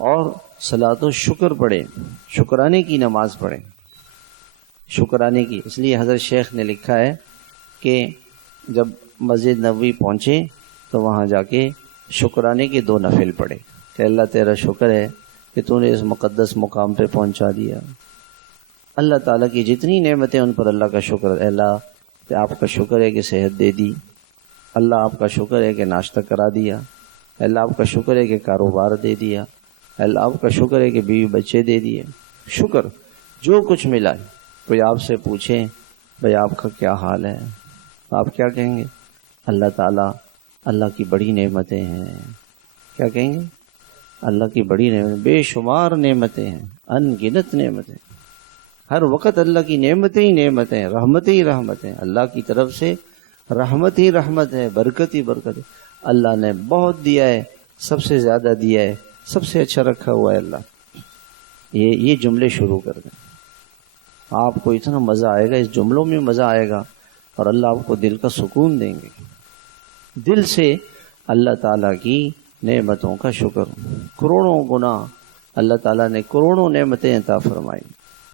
اور صلاۃ و شکر پڑھیں، شکرانے کی نماز پڑھیں، شکرانے کی. اس لیے حضرت شیخ نے لکھا ہے کہ جب مسجد نبوی پہنچے تو وہاں جا کے شکرانے کے 2 نفل پڑھے کہ اللہ تیرا شکر ہے کہ تو نے اس مقدس مقام پہ پہنچا دیا. اللہ تعالیٰ کی جتنی نعمتیں ان پر اللہ کا شکر ہے. اللہ آپ کا شکر ہے کہ صحت دے دی، اللہ آپ کا شکر ہے کہ ناشتہ کرا دیا، اللہ آپ کا شکر ہے کہ کاروبار دے دیا، اللہ آپ کا شکر ہے کہ بیوی بچے دے دیے. شکر جو کچھ ملا ہے. کوئی آپ سے پوچھے بھائی آپ کا کیا حال ہے، آپ کیا کہیں گے؟ اللہ تعالیٰ، اللہ کی بڑی نعمتیں ہیں. کیا کہیں گے؟ اللہ کی بڑی نعمتیں، بے شمار نعمتیں ہیں، ان گنت نعمتیں. ہر وقت اللہ کی نعمتیں ہی نعمتیں، رحمتیں ہی رحمتیں. اللہ کی طرف سے رحمت ہی رحمت ہے، برکت ہی برکت ہے. اللہ نے بہت دیا ہے، سب سے زیادہ دیا ہے، سب سے اچھا رکھا ہوا ہے اللہ. یہ جملے شروع کر دیں، آپ کو اتنا مزہ آئے گا، اس جملوں میں مزہ آئے گا، اور اللہ آپ کو دل کا سکون دیں گے. دل سے اللہ تعالیٰ کی نعمتوں کا شکر. کروڑوں گنا اللہ تعالیٰ نے کروڑوں نعمتیں عطا فرمائی.